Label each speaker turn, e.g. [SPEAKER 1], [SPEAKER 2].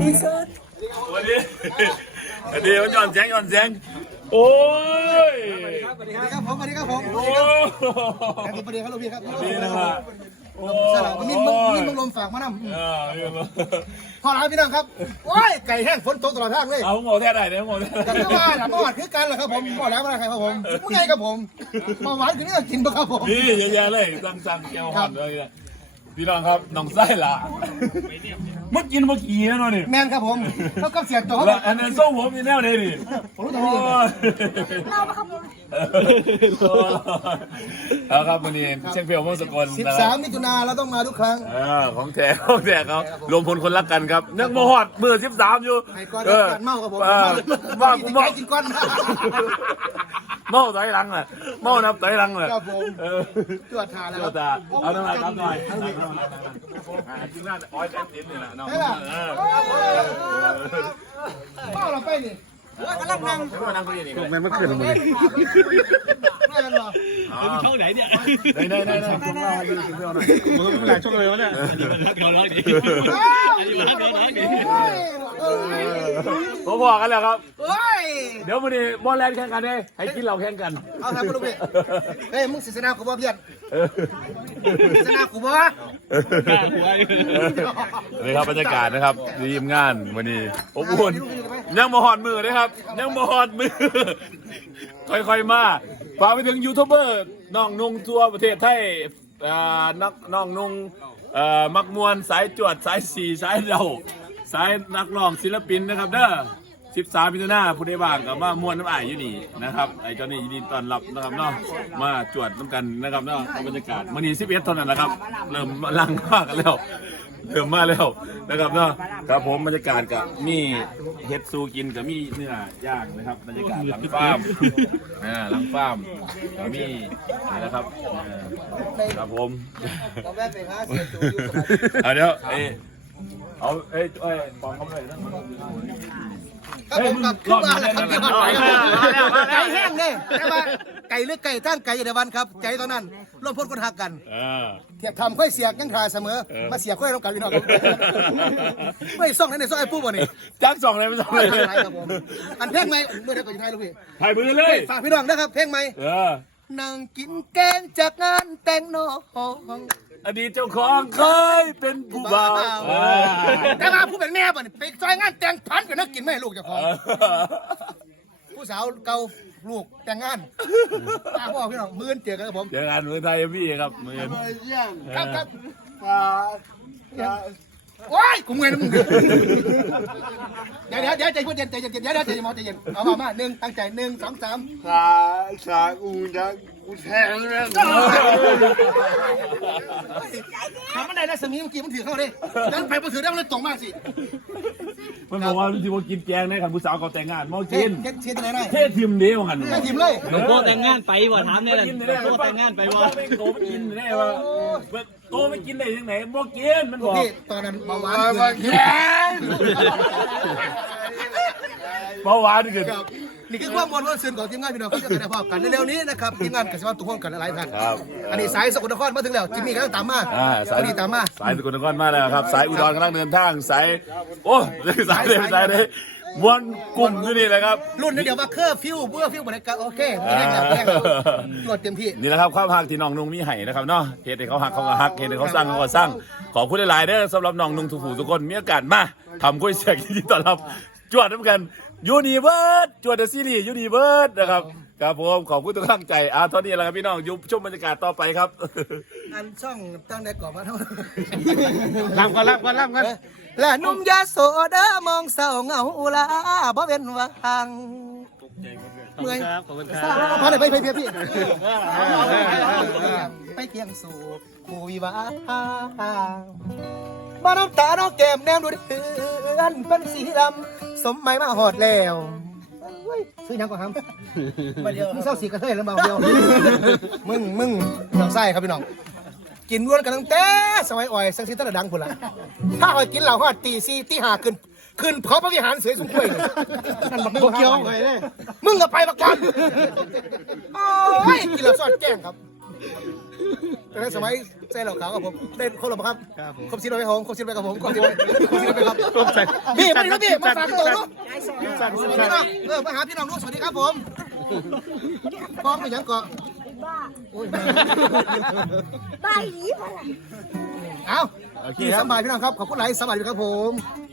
[SPEAKER 1] วันนี้มันย้อนแสงโอ้ย
[SPEAKER 2] สวัสดีครับผมสวัสดีครับผม
[SPEAKER 1] โอ้
[SPEAKER 2] สวัสดีครับลูกพี่ครับ
[SPEAKER 1] ดีนะครับโอ้
[SPEAKER 2] สลับมีมึงลมฝากมานำพอแล้วพี่น้องครับโอ้ยไก่แห้งฝนตกตลอดทางเลย
[SPEAKER 1] เอาหมอแท้ได้เนี่ยหมอแท้
[SPEAKER 2] แต่ก็ว่าเมื่อวานคือกันเหรอครับผมบอกแล้วว่าใครครับผมผู้ใหญ่ครับผมมาหวานคือนี่ก็กินปะครับผม
[SPEAKER 1] นี่เยอะแยะเลยสั่งแก้วหอมเลยนะพี่น้องครับน้องไส้ละเมื่อกินเมื่อกี้นะนี่
[SPEAKER 2] แมนครับผมเขาก็เสียบตัว
[SPEAKER 1] แล้วอันนั้นส้มผมมีแนวเลยดิ
[SPEAKER 2] ผมรู้ตัวเอง
[SPEAKER 3] เราปะครับผม
[SPEAKER 1] เอาครับวันนี้เชียงเพียวมงสกลนะครับ
[SPEAKER 2] 13 มิถุนาเราต้องมาทุกครั้ง
[SPEAKER 1] ของแท้เขารวมพลคนรักกันครับนักมหอดมือ13อยู่
[SPEAKER 2] ไอ้ก้อนกัดเมาครับผม
[SPEAKER 1] ว่ากูเมา
[SPEAKER 2] กินก้อน
[SPEAKER 1] เมาต่อยหลังอ่ะเมานับต่อยหลังอ่ะ
[SPEAKER 2] ครับผมตรวจทานแล้ว
[SPEAKER 1] ก็จะเอาน้ำลายตามหน่อยจริงๆน่าจะอ้อยแป้นติ้นนี่แหละเนาะ
[SPEAKER 2] เมาเราไปนี่กำลังนั่ง
[SPEAKER 1] นั่งคุยนี่
[SPEAKER 4] แม่ไม่ขึ้นเลย
[SPEAKER 2] ไม่กันหรอ
[SPEAKER 4] ช่องไหนเนี่ย
[SPEAKER 1] ได้ช่วงเล่าให้ดูเพื่อนหน่อย
[SPEAKER 4] มึงหลายช่องเลยวะเนี่ยเขาร้องดี
[SPEAKER 1] ผมบอกกันแล้วครับ
[SPEAKER 2] เฮ้ย
[SPEAKER 1] เดี๋ยววันนี้บอลแลนด์แข่งกันเลยให้กินเราแข่งกัน
[SPEAKER 2] เอาทำกูลูกพี่เฮ้ยมึงศิษนากูบ่เพี้ยนศิษนากูบ่
[SPEAKER 1] นี่ครับบรรยากาศนะครับทีมงานวันนี้อบอุ่นยังมาหอดมือนะครับยังมาหอดมือค่อยๆมาฝากไปถึงยูทูบเบอร์น้องนุ่งทั่วประเทศไทยน้องนุ่งมักมวนสายจวดสายสีสายเดาสายนักร้องศิลปินนะครับเด้อ13 มิถุนายนผู้ใดบ้างกับมามวนน้ำอ้ายอยู่นี่นะครับไอ้เจ้านี่ยินดีต้อนรับนะครับเนาะมาจวดน้ำกันนะครับเนาะบรรยากาศมื้อนี้11เท่านั้นนะครับเริ่มลังมากกันแล้วเริ่มมาแล้วนะครับเนาะครับผมบรรยากาศกับมีเฮ็ดซูกินกับมีเนื้อย่างนะครับบรรยากาศหลังฟาร์มหลังฟาร์มกับมีนี่นะครับครับผม
[SPEAKER 2] เราแม่ไปหาเสียตัวอยู่
[SPEAKER 1] เอาเดี๋ยวเอาปองเข้าไปนะ
[SPEAKER 2] ครับผมกับขึ้นมาแล้วครับไก่แห้งเลยแต่ว่าไก่หรือไก่ตั้งไก่ในวันครับใจตอนนั้นร่วมพ้นคนหักกันเทียบทำค่อยเสียกยังทายเสมอมาเสียค่อยต้องกันพี่น้องไม่ซ่องในซ่องไอ้ปุ๊บวะนี่
[SPEAKER 1] จ้างสองเลยไม่สองเลย
[SPEAKER 2] ครับผมอันเพลงไหมเมื่อไหร่ก็จะไทยลูกพี่
[SPEAKER 1] ถ่ายมือเลย
[SPEAKER 2] ฝากพี่น้องนะครับเพลงไหมนั่งกินแกงจากงานแต่งน้อง
[SPEAKER 1] อดีตเจ้าของเคยเป็นผู้บ่าว
[SPEAKER 2] แต่ว่าผู้เป็นแม่ป่ะนี่ไปซอยงานแต่งพันกับนักกินไม่ให้ลูกเจ้าของผู้สาวเก่าลูกแต่งงานตาพ่อพี่น้องมื่นเจอกันครับผม
[SPEAKER 1] เจอกันมือไทยพี่ครับมือ
[SPEAKER 2] ครับครับโอ้ยกูเมื่อยนะมึงเดี๋ยวใจเย็นใจเย็นใจเย็นเดี๋ยวใจเย็นใจเย็นเอามาหนึ่งตั้งใจ1 2 3
[SPEAKER 4] ขาอูจะกูแทงเลย
[SPEAKER 2] ทำอะไรนะสมีเมื่อกี้มันถือเข้าเลยนั้นไปมาถือได้มันเลยตรงมากสิ
[SPEAKER 1] มันบอกว่าที่ว่ากินแกงในขันผู้สาวเขาแต่งงานมอกิน
[SPEAKER 2] เชียร์อะไรได้
[SPEAKER 1] เททีมเดียวหัน
[SPEAKER 2] แค่ทีมเลย
[SPEAKER 4] หลวงพ่อแต่งงานไปบ่ถามเนี่ยแหละหลวงพ่อแต่งงานไปบ่
[SPEAKER 1] โตไปกินได้ว่าโตไปกินได้ยังไงมอกินมันบอก
[SPEAKER 2] พี่ตอนนั้นเบาหวาน
[SPEAKER 1] เบาหวานเกิด
[SPEAKER 2] นี่คือความมวลวันซื่นของทีมงานพี่น้องที่จะได้พบกันในเร็วนี้นะครับทีมงานกับสมาชิกทุกคนกันหลายท่านอันนี้สายสกลนครมาถึงแล้วจิมมี่กำลังตามมาสายนี้ตามมา
[SPEAKER 1] สายสกลนครมาแล้วครับสายอุดรกำลังเดินทางสายโอ้สายเลยมวนกลุ่มอยู่นี่แหละครับ
[SPEAKER 2] รุ่นนี้เดี๋ยวมาเคอร์ฟิวบริการโอเคไม่ได้แล้วตรวจเต็มที่
[SPEAKER 1] นี่แหละครับความหักที่น้องนุ่งมีให้นะครับเนาะเหตุให้เขาหักเขาก็หักเหตุให้เขาสร้างเขาก็สร้างขอบคุณหลายๆเด้อสำหรับน้องนุ่งทุกผู้ทุกคนมีโอกาสมาทำกุ้ยเสียกที่ต้อนรับจวดน้ำกันยูนิเวิร์สจวดเดอะซีรีส์ยูนิเวิร์สนะครับครับผมขอบคุณทุกกำลังใจเท่านี้แหละครับพี่น้องยุบชมบรรยากาศต่อไปครับ
[SPEAKER 2] อันช่องตั้งแต่ก่อนมาเท่า
[SPEAKER 4] ล่ำกัน
[SPEAKER 2] และนุ่มยาโสดามองเศร้าเงาอุลาบ่เป็นวังเมื่อย
[SPEAKER 4] ขอบคุณครับ
[SPEAKER 2] พอเลยไปพี่ไปเคียงสู่ผู้วิวาบ้านน้ำตาน้องแก้มแนมดูดิเตือนเป็นสีดำสมหมายมาหอดแล้วซื้อยังก่อนครับมึงเศร้าสีกระเทยแล้วเบาเดียวมึงน้องไส้ครับพี่น้องกินล้วนกันตั้งแต่สมัยอ่อยสังสีตะดังพุ่นละถ้าอ่อยกินเหล่าฮอดตี4ตี5ขึ้นเพราะพระวิหารเสวยสมควรนั่นบักเกี่ยวไปเลยมึงก็ไปบักกันโอ้ยกินแล้วสอดแจ้งครับแต่สมัยใส่เหล่าขาวกับผมเล่นคนละครับครบชิ้นเลยครับผมครบชิ้นไปกับผมครบชิ้นไปครับพี่มาดิลูกพี่มาฝากตัวลูกมาหาพี่น้องลูกสวัสดีครับผมพร้อมไปยังเกาะ
[SPEAKER 3] บ้า
[SPEAKER 2] โอ้ย
[SPEAKER 3] บ้าอีหลีมาละ
[SPEAKER 2] เอาพี่สบายพี่น้องครับขอบคุณหลายสบายดีครับผม